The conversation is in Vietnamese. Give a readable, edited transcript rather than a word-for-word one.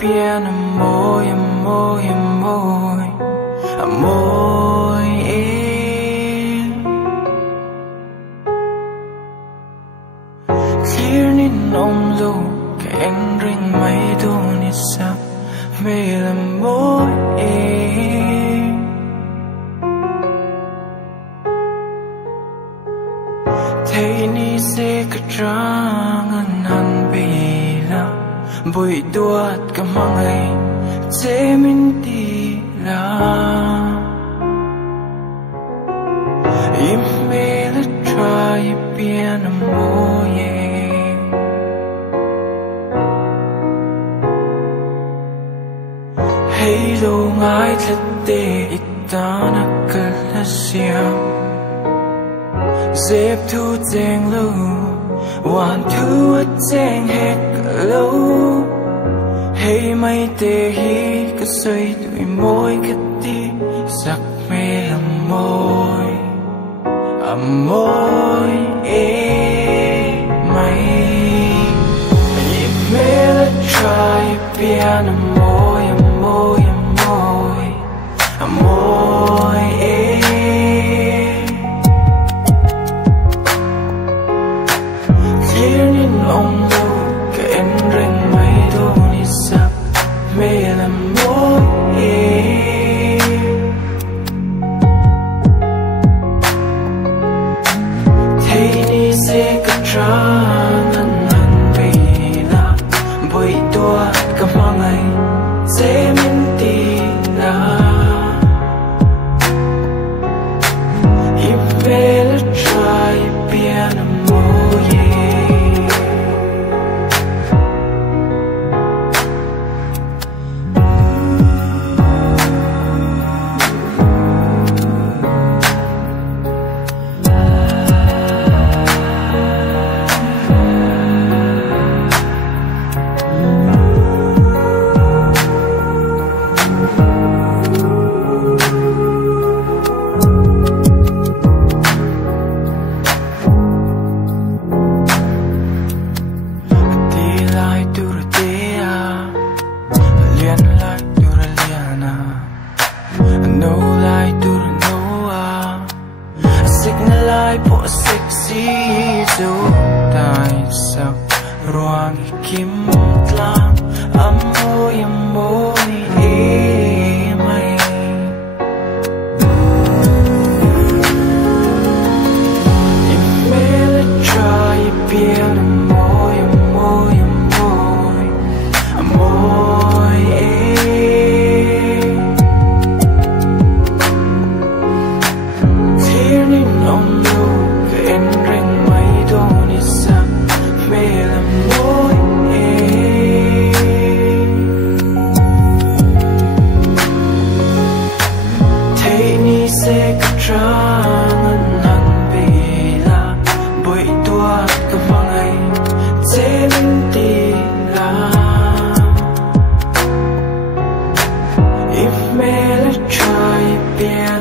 bien amor, amor, amor, amor em. Clear ni nông lu cái anh ring mấy đô ni sắp mê là môi em. Thấy ni sẽ cả trang anh hẳn bì là buổi tuat ka mangai che min ti la im me la try bien amoye hey lo ngai thate itana kala siam zep thu cheng lu wan thu a cheng hek lo hey mây tê hi ka say tụi môi cái tí sắc mê làm môi môi ê mây mê la try bien môi môi môi môi ê clear ni nong lu cái em ring mây đô ni sắp mê là môi em. Thấy ni sẽ cả trang anh hẳn bì là buổi tuat ka mangai sẽ min ti la im mê la try bien amor em. Signal ai po sexy zo tai sắc ruang kim tlang amoy amoy mai imel try bien amoy amoy amoy amoy clear nong lu cái anh ring mấy đô ni sắp mê là môi em. Thấy ni sẽ cả trang anh hẳn bì là buổi tuat ka mangai che min ti la if mê la try bien